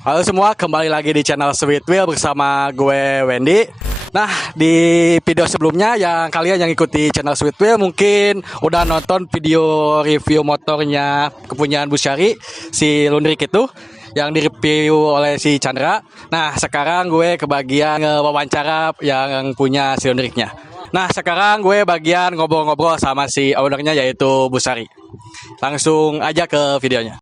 Halo semua, kembali lagi di channel Sweet Wheel bersama gue Wendy. Nah, di video sebelumnya yang kalian yang ikuti channel Sweet Wheel mungkin udah nonton video review motornya kepunyaan Bu Syari, si Lundrik itu yang direview oleh si Chandra. Nah, sekarang gue kebagian wawancara yang punya si Lundriknya. Nah, sekarang gue bagian ngobrol-ngobrol sama si ownernya yaitu Bu Syari. Langsung aja ke videonya.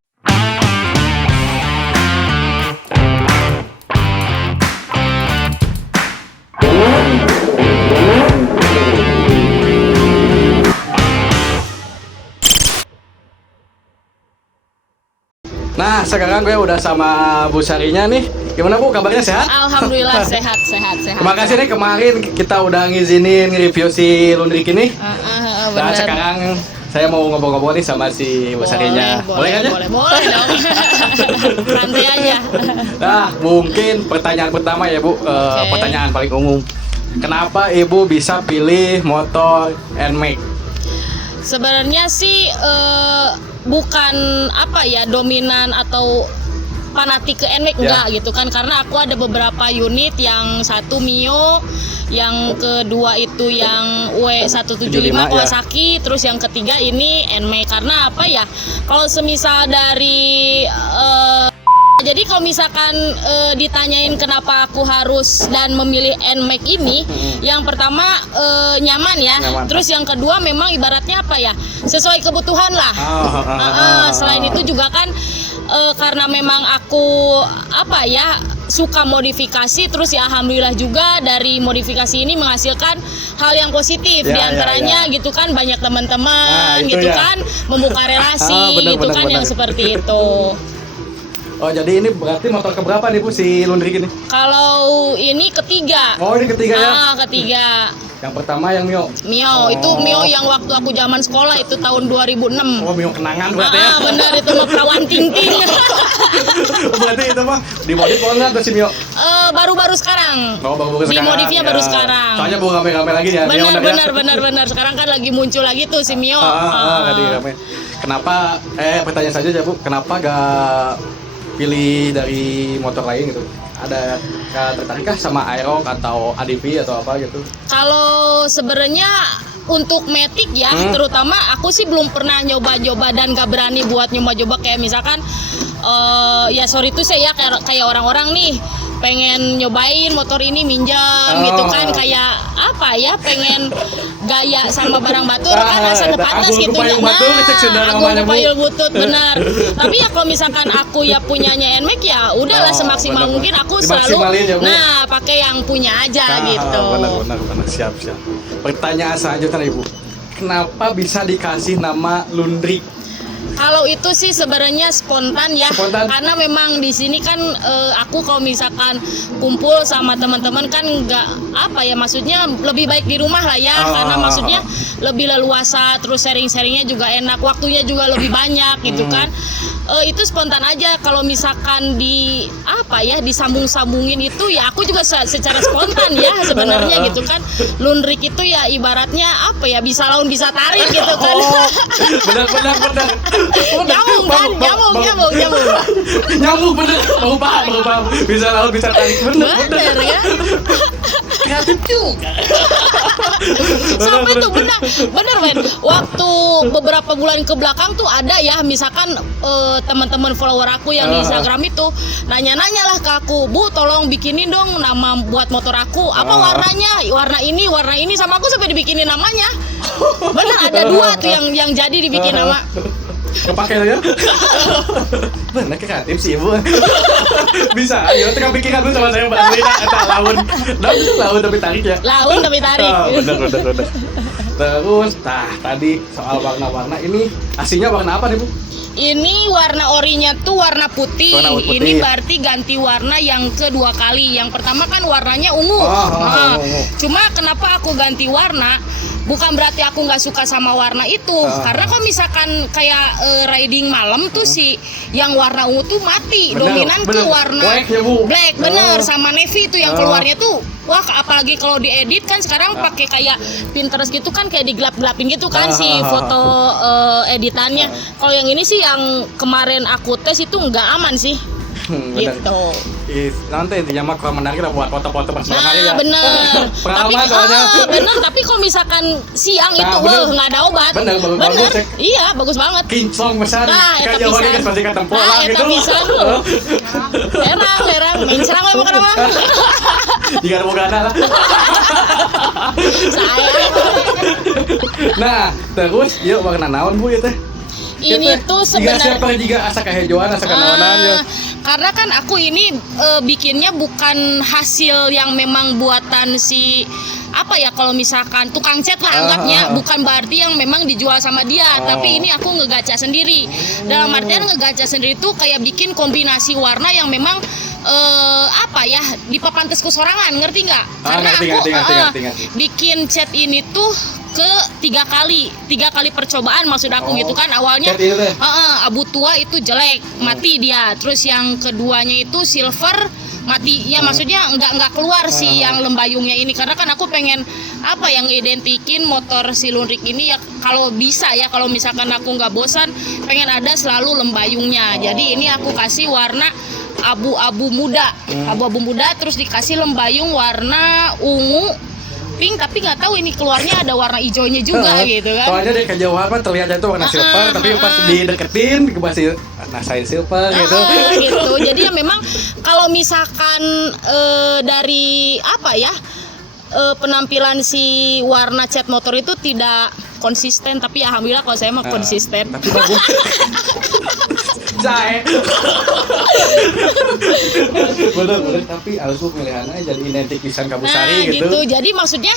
Nah, sekarang gue udah sama Bu Syarinya nih. Gimana Bu, kabarnya sehat? Alhamdulillah sehat. Terima kasih nih, kemarin kita udah ngizinin review si Lundrik ini. Nah, sekarang saya mau ngobrol-ngobrol nih sama si Bu Syarinya. Boleh kan ya? Boleh dong. Santai aja. Nah, mungkin pertanyaan pertama ya Bu, pertanyaan paling umum. Kenapa Ibu bisa pilih motor NMAX? Sebenarnya sih bukan dominan atau fanatik ke NMAX enggak gitu kan, karena aku ada beberapa unit, yang satu Mio, yang kedua itu yang W175 Kawasaki, terus yang ketiga ini NMAX. Karena kalau semisal dari jadi kalau misalkan ditanyain kenapa aku harus dan memilih NMAX ini, yang pertama nyaman ya. Terus yang kedua memang ibaratnya sesuai kebutuhan lah. Selain itu juga kan karena memang aku suka modifikasi, terus ya alhamdulillah juga dari modifikasi ini menghasilkan hal yang positif, diantaranya gitu kan, banyak teman-teman kan, membuka relasi yang seperti itu. Oh, jadi ini berarti motor keberapa nih Bu si Lundrik ini? Kalau ini ketiga. Oh, ini ketiga ya? Ketiga. Yang pertama yang Mio? Itu Mio yang waktu aku zaman sekolah itu tahun 2006. Oh, Mio kenangan berarti ya? Benar, itu mah perawan ting-ting. Berarti itu mah dimodif enggak tuh si Mio? Baru-baru sekarang. Oh, baru-baru sekarang. Dimodifnya baru sekarang. Soalnya belum rame-rame lagi ya? Benar. Sekarang kan lagi muncul lagi tuh si Mio. Lagi rame. Kenapa, pertanyaan saja ya Bu, kenapa gak pilih dari motor lain gitu? Ada tertarikkah sama Aerox atau ADV atau apa gitu? Kalau sebenarnya untuk Matic ya, terutama aku sih belum pernah nyoba-nyoba dan gak berani buat nyoba-nyoba kayak misalkan sorry tuh saya kayak orang-orang nih pengen nyobain motor ini minjam gitu kan, kayak pengen gaya sama barang batur kan, asa tepatas gitu ya. Aku payul butut benar. Tapi ya kalau misalkan aku punyanya NMAX ya udahlah, semaksimal mungkin aku selalu pakai yang punya aja gitu. Benar, siap. Pertanyaan selanjutnya Ibu, kenapa bisa dikasih nama Lundrik? Kalau itu sih sebenarnya spontan ya. Karena memang di sini kan aku kalau misalkan kumpul sama teman-teman kan maksudnya lebih baik di rumah lah ya, karena maksudnya lebih leluasa, terus sharing-sharingnya juga enak, waktunya juga lebih banyak gitu kan. Itu spontan aja. Kalau misalkan disambung-sambungin itu ya aku juga secara spontan ya sebenarnya gitu kan. Lundrik itu ya ibaratnya bisa laun bisa tarik gitu kan. Benar. Nyambung bener, mau paham, bisa laut bisa tarik, bener ya. Kreatif juga. Sampai tuh bener men, waktu beberapa bulan ke belakang tuh ada ya, misalkan teman-teman follower aku yang di Instagram itu nanya-nanya lah ke aku, Bu tolong bikinin dong nama buat motor aku, warnanya, warna ini, sama aku sampai dibikinin namanya. Bener, ada 2 tuh yang jadi dibikin nama. Kepake ya? Bener kreatif sih Ibu. Bisa, ayo tengah pikiran dulu sama saya Mbak Lina. Laun tapi tarik ya? Laun tapi tarik. Bener. Terus, tadi soal warna-warna, ini aslinya warna apa nih Bu? Ini warna orinya tuh warna putih. Ini berarti ganti warna yang kedua kali. Yang pertama kan warnanya ungu. Cuma kenapa aku ganti warna? Bukan berarti aku nggak suka sama warna itu, karena kalau misalkan kayak riding malam tuh yang warna ungu tuh mati, dominan tuh warna black, bener, sama navy tuh yang keluarnya tuh Wah, apalagi kalau diedit kan sekarang pakai kayak Pinterest gitu kan, kayak digelap-gelapin gitu kan si foto editannya. Kalau yang ini sih yang kemarin aku tes itu nggak aman sih. Bener. gitu. Nanti intinya mah kurang menarik lah buat foto-foto pas malam hari ya. Bener. Tapi Pengalaman soalnya. bener. Tapi kalau misalkan siang Nah, itu, bener. nggak ada obat. Bener, bagus ya. Iya, bagus banget. Kinclong besar. Nah, eta kayak Yahudi pisan. kan pasti ketempur Nah, lah eta gitu. pisan. Herang, main serang we bukan apa. Jika ada bogana lah. Saya. Nah, terus yuk warna naon Bu ya teh? Ini tuh sebenarnya jika asa kahejoan, asa kanaonan ya. karena kan aku ini bikinnya bukan hasil yang memang buatan si apa ya, kalau misalkan tukang cat lah anggapnya, bukan berarti yang memang dijual sama dia, tapi ini aku ngegaca sendiri. Dalam artian ngegaca sendiri tuh kayak bikin kombinasi warna yang memang apa ya, di papantes kesorangan, ngerti nggak? Karena ngerti. bikin cat ini tuh ke tiga kali percobaan, maksud aku gitu kan. Awalnya abu tua itu jelek, mati dia. Terus yang keduanya itu silver, mati ya, maksudnya nggak keluar sih yang lembayungnya ini, karena kan aku pengen apa yang identikin motor si Lunrik ini ya, kalau bisa ya, kalau misalkan aku nggak bosan pengen ada selalu lembayungnya. Jadi ini aku kasih warna abu-abu muda, terus dikasih lembayung warna ungu pink, tapi nggak tahu ini keluarnya ada warna hijaunya juga gitu kan. Soalnya dari kejauhan mah terlihatnya itu warna silver, tapi pas dideketin masih nasain silver gitu. Gitu. Jadi ya memang kalau misalkan dari apa ya, penampilan si warna cat motor itu tidak konsisten, tapi alhamdulillah kalau saya mah konsisten. Tapi bagus. Jahe. Bener, tapi harus pilihannya jadi identik pisan Kabusari gitu. Jadi maksudnya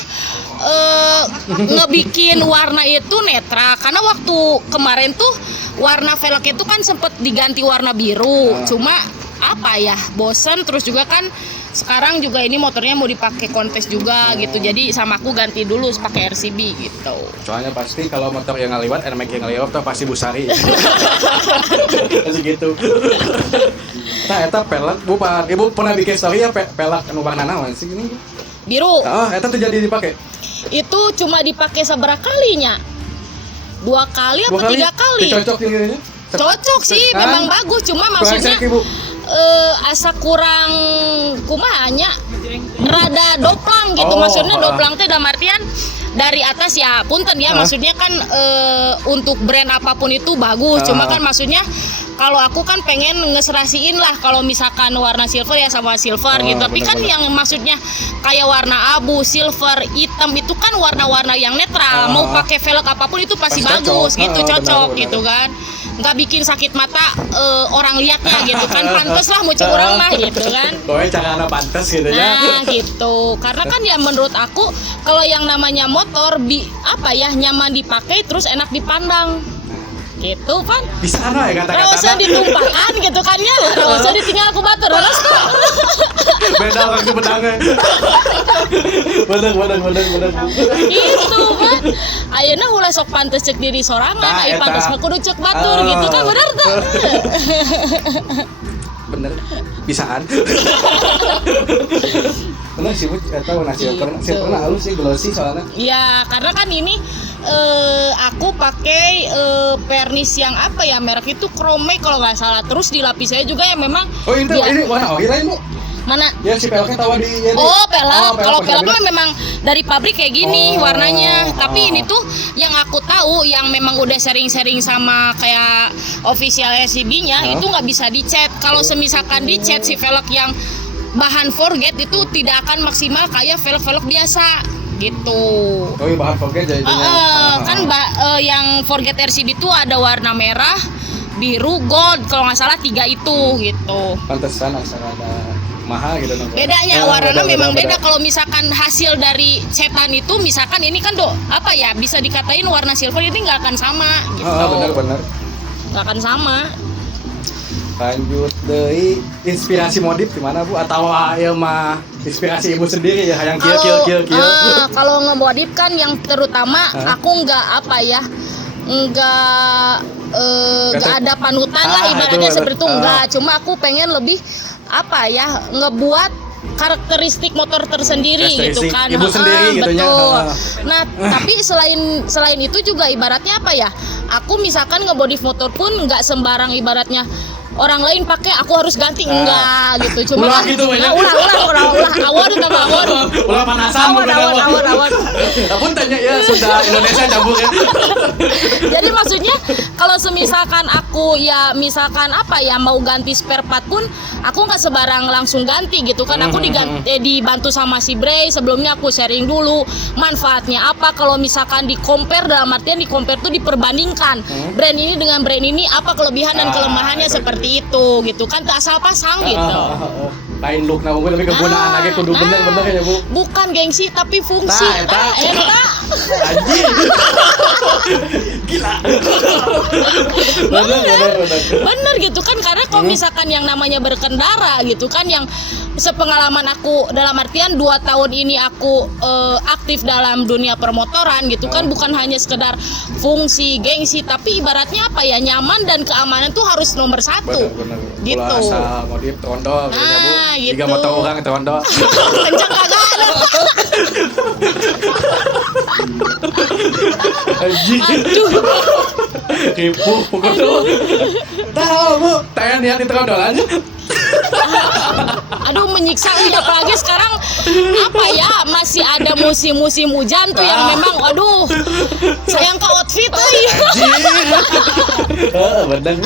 ngebikin warna itu netral, karena waktu kemarin tuh warna velg itu kan sempet diganti warna biru, cuma apa ya, bosen. Terus juga kan sekarang juga ini motornya mau dipakai kontes juga gitu, jadi sama aku ganti dulu pakai RCB gitu. Soalnya pasti kalau motor yang ngaliwat, NMAX yang ngaliwat tuh pasti Busari. Pasti gitu. Nah, eta pelek Ibu pernah bikin story ya pelek anu warna naon sih ini? Biru. Eta tuh jadi dipakai. Itu cuma dipakai seberapa kalinya? 2 kali apa 3 kali? Cocok ini. Cocok sih, memang bagus, cuma maksudnya asa kurang kumanya rada doplang gitu. Maksudnya doplang teh dalam artian dari atas ya punten ya, maksudnya kan untuk brand apapun itu bagus, cuma kan maksudnya kalau aku kan pengen ngeserasiin lah, kalau misalkan warna silver ya sama silver gitu. Tapi kan yang maksudnya kayak warna abu, silver, hitam itu kan warna-warna yang netral. Mau pakai velg apapun itu pasti bagus gitu, cocok gitu kan. Nggak bikin sakit mata orang lihatnya gitu kan. Pantes lah mau cek orang mah gitu kan. Pokoknya cara pantes gitu ya. Nah gitu. Karena kan ya menurut aku kalau yang namanya motor apa ya, nyaman dipakai terus enak dipandang. Gitu kan. Bisa ya kata-kata. Nggak usah ditumpahkan gitu kan ya. Nggak usah ditinggal aku batur. Terus kok. Beda orang sebedangnya. Bener. Gitu kan. Ayeuna ulah sok pantes cek diri sorangan, ai pantes mah kudu cek batur gitu kan, bener tuh. Bener. Bisaan. Bener sih, eta warna silver halus sih, glossy soalnya. Ya, karena kan ini aku pakai vernis yang apa ya, merek itu Chrome kalau nggak salah. Terus dilapisnya juga yang memang ini warna ori lain, Bu. Mana? Ya si peleknya tawa di pelek. Kalau pelek kan memang dari pabrik kayak gini warnanya. Tapi ini tuh yang aku tahu yang memang udah sering-sering sama kayak official RCB-nya itu nggak bisa dicat. Kalau semisalkan dicat si velg yang bahan forget itu tidak akan maksimal kayak velg-velg biasa gitu. Oh iya, bahan forget jadinya. Kan yang forget RCB itu ada warna merah, biru, gold, kalau nggak salah 3 itu gitu. Pantesan asal ada mahal gitu. Bedanya warnanya memang beda. Kalau misalkan hasil dari cetan itu, misalkan ini kan apa ya, bisa dikatain warna silver ini nggak akan sama gitu. Benar. Nggak akan sama. Lanjut dari inspirasi modif gimana, Bu? Atau ya mah inspirasi Ibu sendiri ya yang kill. Kalau ngemodif kan yang terutama aku nggak apa ya, nggak ada panutan lah ibaratnya seperti itu, enggak. Cuma aku pengen lebih apa ya, ngebuat karakteristik motor tersendiri gitu kan. Ibu sendiri gitu ya. Nah, tapi selain itu juga ibaratnya apa ya? Aku misalkan ngebodif motor pun nggak sembarang ibaratnya orang lain pakai aku harus ganti enggak gitu. Cuma Ulah gitu banyak. ulah awon tambah awon. Ulah panasan Awon. Apun tanya ya sudah Indonesia campur ya. Jadi maksudnya kalau semisalkan aku ya misalkan apa ya mau ganti spare part pun aku nggak sebarang langsung ganti gitu kan. Aku dibantu sama si Bray. Sebelumnya aku sharing dulu manfaatnya apa, kalau misalkan di compare, dalam artian di compare tuh diperbandingkan brand ini dengan brand ini apa kelebihan dan kelemahannya seperti itu gitu kan, tak asal pasang gitu. Lain look nah mungkin lebih kegunaan lagi kudu bener-bener ya Bu. Bukan gengsi tapi fungsi. Eta. Anjing. Gila. Bener gitu kan, karena kalau misalkan yang namanya berkendara gitu kan, yang sepengalaman aku dalam artian 2 tahun ini aku aktif dalam dunia permotoran gitu kan, bukan hanya sekedar fungsi gengsi tapi ibaratnya apa ya, nyaman dan keamanan tuh harus nomor 1 bener. gitu. Asal modif trondol gitu ya Bu. Gitu. Jika motor orang trondol. Kencang kagak ada. Anjing. Ribu pokoknya. Tahu Bu, tanya niat di trondolan. Aduh menyiksa udah, apalagi sekarang apa ya, masih ada musim-musim hujan tuh yang memang aduh sayang ke outfit Bener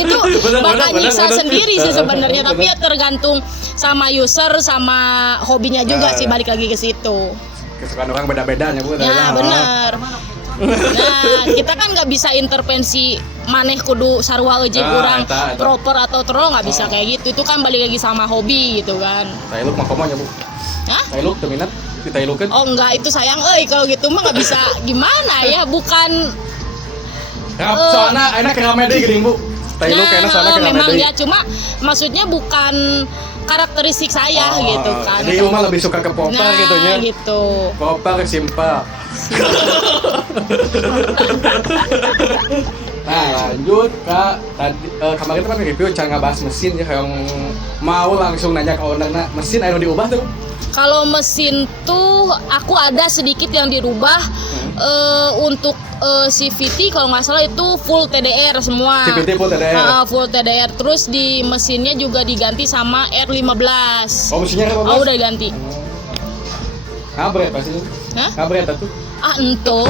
itu bakal nyiksa sendiri sih sebenarnya, tapi ya tergantung sama user sama hobinya juga sih, balik lagi ke situ. Kesukaan orang beda-bedanya Bu. Nah bener. Nah kita kan nggak bisa intervensi maneh kudu sarua ejek kurang proper atau terus nggak bisa kayak gitu, itu kan balik lagi sama hobi gitu kan. Tailuk mah komonya Bu. Hah? Tailuk teminat ditailukeun. Oh enggak, itu sayang kalau gitu mah nggak bisa gimana ya, bukan soalnya enak rame deh gering Bu. Tailuk enak soalnya rame memang deh. ya, cuma maksudnya bukan karakteristik saya gitu kan. Jadi Uma lebih suka ke popper gitu ya. Gitu. Popper simple. Nah lanjut Kak, tadi kemarin itu kan review cara ngebahas mesin ya, yang mau langsung nanya ke ownernya mesin ayo diubah tuh. Kalau mesin tuh aku ada sedikit yang dirubah untuk CVT kalau nggak salah itu full TDR semua. CVT full TDR. Full TDR, terus di mesinnya juga diganti sama R15. Oh mesinnya R15? Oh udah diganti. Ngabret pasti. Hah? Ngabret tuh. Ento.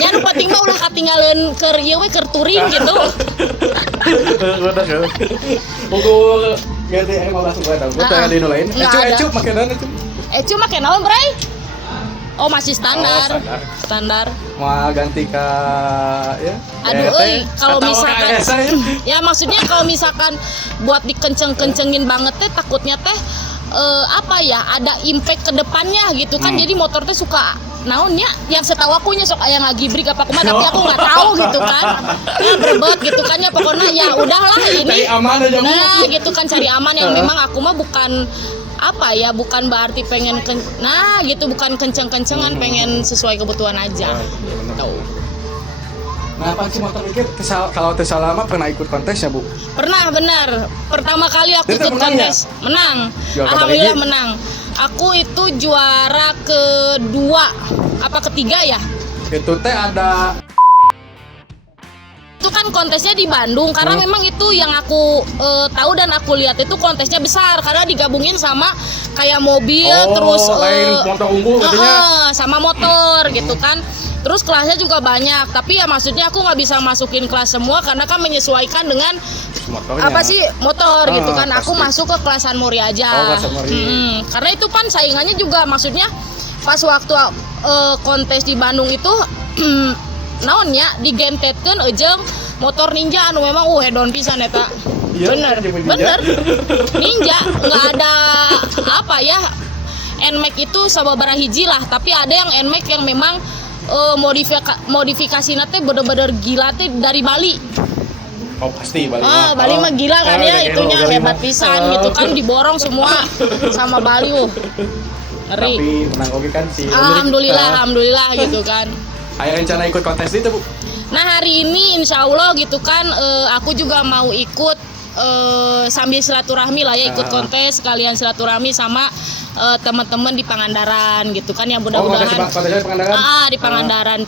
Nya nu penting mah ulah katinggalin keur ieu we keur touring gitu. Bener kan. Ukur ganti R15 gue tahu. Gue tanya di lain. Ecu make naon ecu? Ecu make naon, Bray? Oh, masih standar. Standar. Mau ganti ke ya. Aduh kalau misalkan ya maksudnya kalau misalkan buat dikenceng-kencengin banget teh takutnya teh apa ya, ada impact ke depannya gitu kan. Jadi motor teh suka naonnya, yang setahu aku nya sok aya ngagibrik apa kumaha, tapi aku nggak tahu gitu kan. Ya berbet gitu kan ya, pokoknya ya udahlah ini. Cari aman aja. Nah, gitu kan, cari aman yang memang aku mah bukan apa ya, bukan berarti pengen gitu, bukan kenceng-kencengan, pengen sesuai kebutuhan aja. Gitu. Nah, apa sih motor ini kalau tersalah lama pernah ikut kontes ya, Bu? Pernah, benar. Pertama kali aku ikut kontes, menang. Alhamdulillah menang. Aku itu juara kedua, apa ketiga ya? Itu teh ada. Itu kan kontesnya di Bandung, karena memang itu yang aku tahu dan aku lihat itu kontesnya besar karena digabungin sama kayak mobil, terus lain motor unggul katanya. sama motor gitu kan. Terus kelasnya juga banyak, tapi ya maksudnya aku nggak bisa masukin kelas semua karena kan menyesuaikan dengan motornya. Apa sih motor gitu kan. Pasti. Aku masuk ke kelasan Mori aja. Kelasan Mori. Karena itu kan saingannya juga, maksudnya pas waktu kontes di Bandung itu naonnya digentetkeun ejeng motor Ninja anu memang hedon pisan eta. Bener. Ninja nggak ada apa ya, NMAX itu sababaraha hiji lah, tapi ada yang NMAX yang memang modifikasi nate bener-bener gila teh dari Bali. Oh pasti Bali. Bali mah gila kan ya, itunya hebat pisan gitu kan, diborong semua sama Bali. Ngeri. Tapi menang oke kan sih. Alhamdulillah gitu kan. Ada rencana ikut kontes itu, Bu? Nah hari ini insya Allah gitu kan, aku juga mau ikut sambil silaturahmi lah ya, ikut kontes sekalian silaturahmi sama teman-teman di Pangandaran gitu kan, yang mudah-mudahan kontesnya di Pangandaran? Di Pangandaran.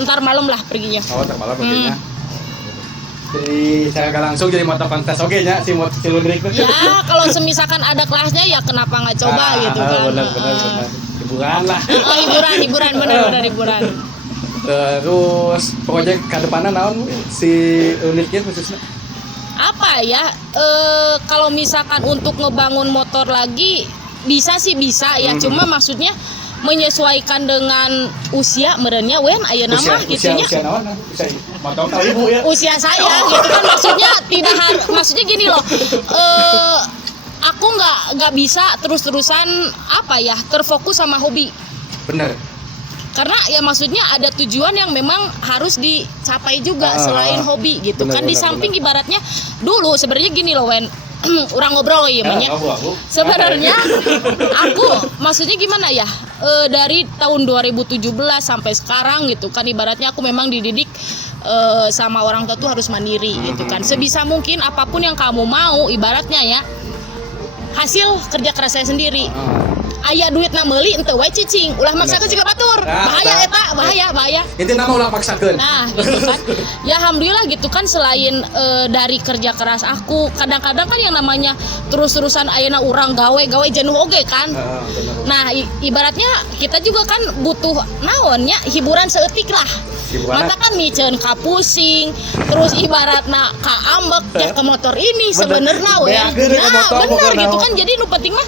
Ntar malam lah perginya. Oh ntar malam perginya. Jadi saya nggak langsung jadi motor kontes oke nya si Lundrik. Ya kalau semisalkan ada kelasnya ya kenapa nggak coba gitu kan. Benar. Hiburan lah. Hiburan bener hiburan. Terus proyek ke depannya naon si Lundriknya khususnya? Apa ya? Kalau misalkan untuk ngebangun motor lagi bisa ya, cuma maksudnya menyesuaikan dengan usia merenya wen aya nama gitunya. Usia naon? Motor tahu ibu ya. Usia saya gitu kan maksudnya maksudnya gini loh. Aku nggak bisa terus-terusan apa ya terfokus sama hobi. Bener. Karena ya maksudnya ada tujuan yang memang harus dicapai juga selain hobi gitu bener, kan di samping ibaratnya dulu sebenarnya gini loh Wen. Orang ngobrol ya banyak. Sebenarnya aku maksudnya gimana ya? Dari tahun 2017 sampai sekarang gitu kan ibaratnya aku memang dididik sama orang tua tuh harus mandiri gitu kan. Sebisa mungkin apapun yang kamu mau ibaratnya ya hasil kerja keras saya sendiri. Aya duit na meuli henteu we cicing ulah maksakeun juga batur. Bahaya eta, bahaya. Itu nama ulah paksakeun. Nah, gitu kan. Ya alhamdulillah gitu kan selain dari kerja keras aku, kadang-kadang kan yang namanya terus-terusan ayeuna urang gawe jenuh oge kan. Nah, ibaratnya kita juga kan butuh naonnya hiburan seeutik lah. Mata kan miceun kapusing, terus ibaratna ka ambek ya ke motor ini sebenarnya we. Nah, bener gitu kan. Jadi nu penting mah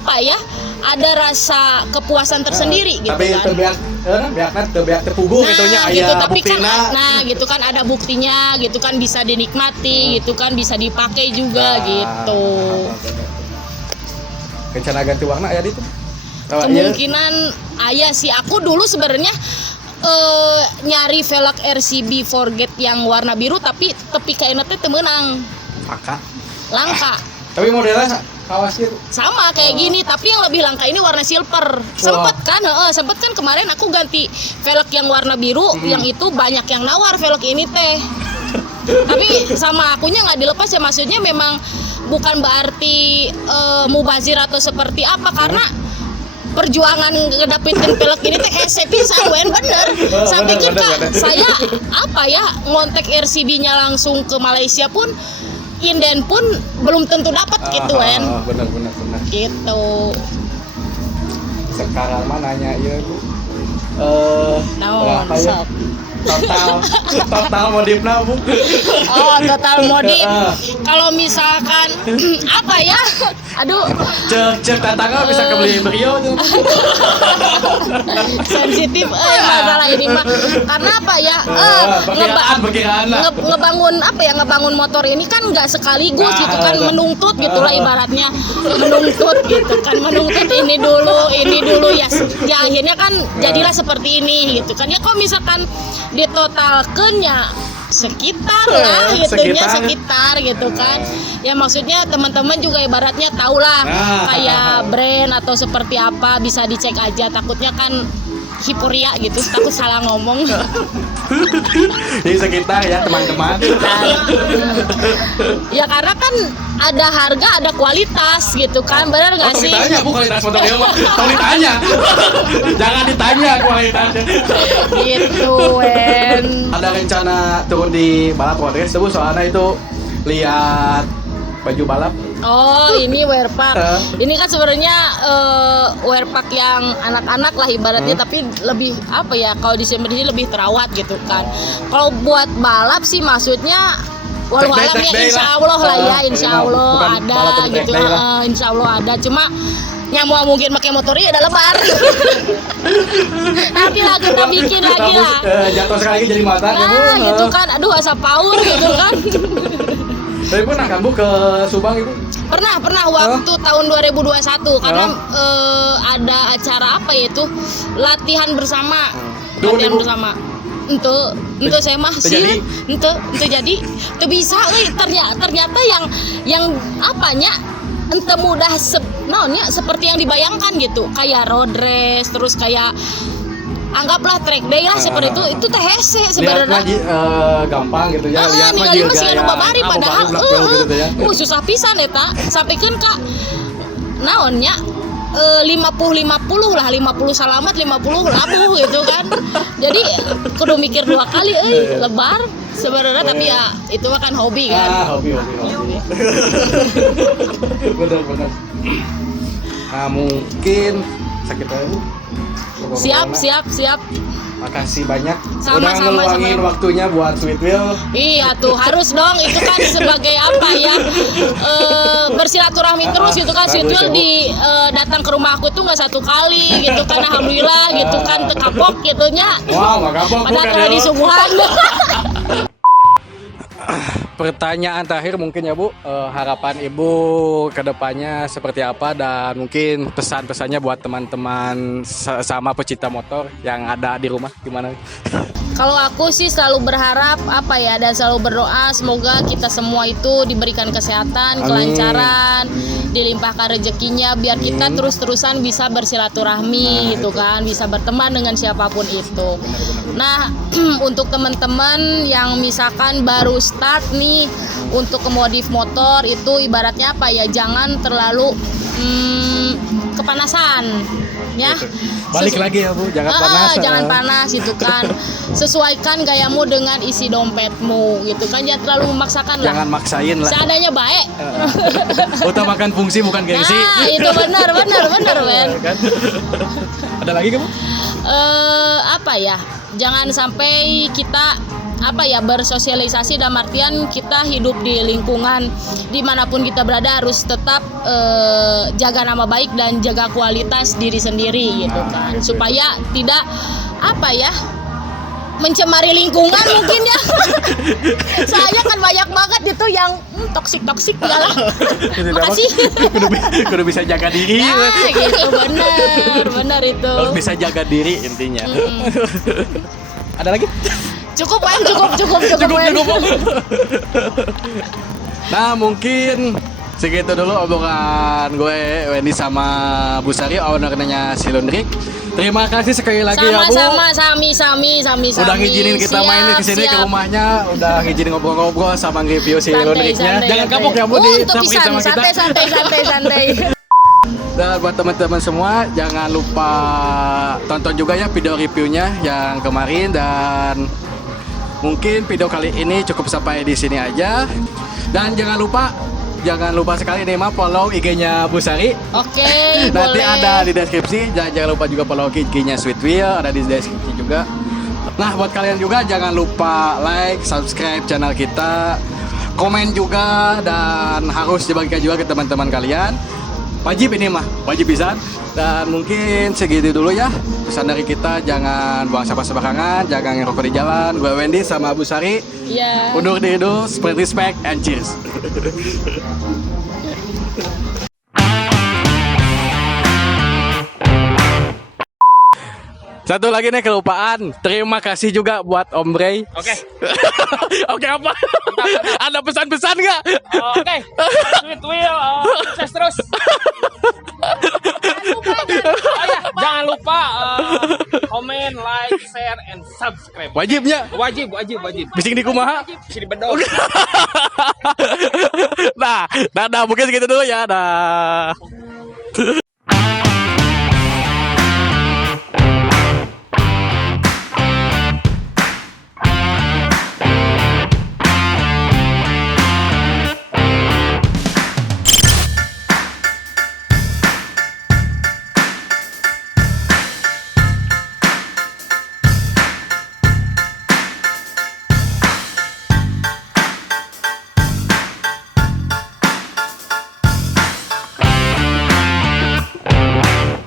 apa ya? Ada rasa kepuasan tersendiri gitu tapi kan. Tapi terpuguh gitunya aya tapi buktina. Kan, gitu kan ada buktinya gitu kan bisa dinikmati gitu kan bisa dipakai juga gitu. Rencana ganti warna aya ditu? Kemungkinan aya sih aku dulu sebenarnya nyari velg RCB Forget yang warna biru tapi tepi kainna teh teu meunang. Langka. Tapi modelnya kawas gitu. Sama kayak gini tapi yang lebih langka ini warna silver. Sempet kan kemarin aku ganti velg yang warna biru yang itu banyak yang nawar velg ini teh. Tapi sama akunya nggak dilepas ya maksudnya memang bukan berarti mubazir atau seperti apa karena perjuangan ngedapetin velg ini teh hese pisan wen bener. Sampai kan saya apa ya ngontek RCB-nya langsung ke Malaysia pun inden pun belum tentu dapat gitu kan. Benar. Gitu. Sekarang mananya ya Bu. Berapa ya? Total modifnya Bu. Oh, total modif. Kalau misalkan apa ya? Aduh. Cek tatangga bisa kebeli Brio. Sensitif masalah ini mah. Karena apa ya? Perkiraan lah. Ngebangun motor ini kan nggak sekaligus gitu kan menuntut gitulah ibaratnya. Menuntut ini dulu ya akhirnya kan jadilah seperti ini gitu kan. Ya kalau misalkan ditotalkeunnya sekitar lah sekitar gitu kan ya maksudnya teman-teman juga ibaratnya tahulah kayak brand atau seperti apa bisa dicek aja takutnya kan hiporia gitu takut salah ngomong. Jadi sekitar ya teman-teman. Ya karena kan ada harga ada kualitas gitu kan benar nggak sih? Ditanya Bu kualitas motornya mah. Tolong ditanya. Jangan ditanya kualitasnya. Gitu Wen. Ada rencana turun di balap podcast Bu soalnya itu lihat baju balap. Oh ini wearpack. Ini kan sebenarnya wearpack yang anak-anak lah ibaratnya tapi lebih apa ya kalau di sini lebih terawat gitu kan. Kalau buat balap sih maksudnya walau alamnya insya Allah lah ya insya Allah ada gitu. Insya Allah ada cuma nyamuk mungkin pakai motor ya ada lebar. Nanti lah kita bikin lagi lah. Jatuh sekali jadi mata gitu kan. Aduh asa power gitu kan. Tapi pernah kan Bu ke Subang Ibu? Pernah waktu tahun 2021 karena ada acara apa ya itu latihan bersama. Latihan bersama. Ente saya mah sih ente jadi teu bisa euy ternyata yang apanya ente mudah seperti yang dibayangkan gitu. Kayak road race terus kayak anggaplah track day lah seperti itu teh hese sebenarnya gampang gitu ya lihat mah juga ya babari padahal susah pisan eta sampikeun ka naonnya 50-50 lah 50 selamat 50 labuh gitu kan jadi kudu mikir 2 kali lebar sebenarnya, tapi ya itu kan hobi kan. Hobi. Benar. Nah, mungkin sakit tahu. Siap. Makasih banyak Sama-sama, udah ngeluangin sama. waktunya buat Sweet Wheel. Iya tuh harus dong, itu kan sebagai apa ya, bersilaturahmi terus gitu kan. Bagus, Sweet Wheel ya, Bu. datang ke rumah aku tuh nggak satu kali gitu kan, alhamdulillah gitu kan, tekapok gitunya. Wow, nggak kapok Padahal kalau di subuhan. Pertanyaan terakhir mungkin ya Bu, harapan Ibu ke depannya seperti apa, dan mungkin pesan-pesannya buat teman-teman sama pecinta motor yang ada di rumah gimana? Kalau aku sih selalu berharap apa ya, dan selalu berdoa semoga kita semua itu diberikan kesehatan, Amin. kelancaran, dilimpahkan rezekinya, biar kita terus-terusan bisa bersilaturahmi gitu kan, bisa berteman dengan siapapun itu. Nah, untuk teman-teman yang misalkan baru start nih untuk kemodif motor itu ibaratnya apa ya, jangan terlalu kepanasan ya. Balik lagi ya Bu, jangan panas. Jangan panas gitu kan. Sesuaikan gayamu dengan isi dompetmu gitu kan, jangan terlalu memaksakan lah. Jangan maksain lah. Seadanya baik. Utamakan fungsi bukan gengsi. Nah, itu benar Ben. Kan? Ada lagi kamu? Apa ya? Jangan sampai kita apa ya, bersosialisasi dalam artian kita hidup di lingkungan dimanapun kita berada harus tetap jaga nama baik dan jaga kualitas diri sendiri gitu kan, supaya tidak apa ya, mencemari lingkungan mungkin ya. Saya kan banyak banget itu yang toksik ya lah. Makasih. Kudu bisa jaga diri. Nah, gitu benar itu. Harus bisa jaga diri intinya. Ada lagi? Cukup Wen. Nah, mungkin segitu dulu obrolan gue Wendy sama Bu Sari, ownernya Silundrik. Terima kasih sekali lagi ya Bu. Sama-sama, sami. Udah ngizinin kita main ke sini ke rumahnya, udah ngizinin ngobrol-ngobrol sama review Silundriknya. Jangan kapok ya Bu, untuk sama kita. santai. Dan buat teman-teman semua, jangan lupa tonton juga ya video reviewnya yang kemarin, dan mungkin video kali ini cukup sampai di sini aja. Dan jangan lupa sekali nih follow IG-nya Bu Sari. Oke, Nanti boleh. ada di deskripsi. Dan jangan lupa juga follow IG-nya Sweet Wheel, ada di deskripsi juga. Nah, buat kalian juga jangan lupa like, subscribe channel kita, komen juga, dan harus dibagikan juga ke teman-teman kalian. Wajib ini mah, wajib bisa. Dan mungkin segitu dulu ya pesan dari kita, jangan buang sampah sembarangan, jangan ngerokok di jalan. Gue Wendy sama Bu Sari. Iya. Undur diri dulu, spread respect and cheers. Satu lagi nih kelupaan. Terima kasih juga buat Om Bray. Oke. Oke apa? Ada pesan-pesan nggak? Oke. Sweet Wheel, sukses terus. Jangan lupa komen, like, share, and subscribe. Wajibnya. Wajib. Bising di kumaha. Bisa di bedog. Nah, mungkin segitu dulu ya. Dah.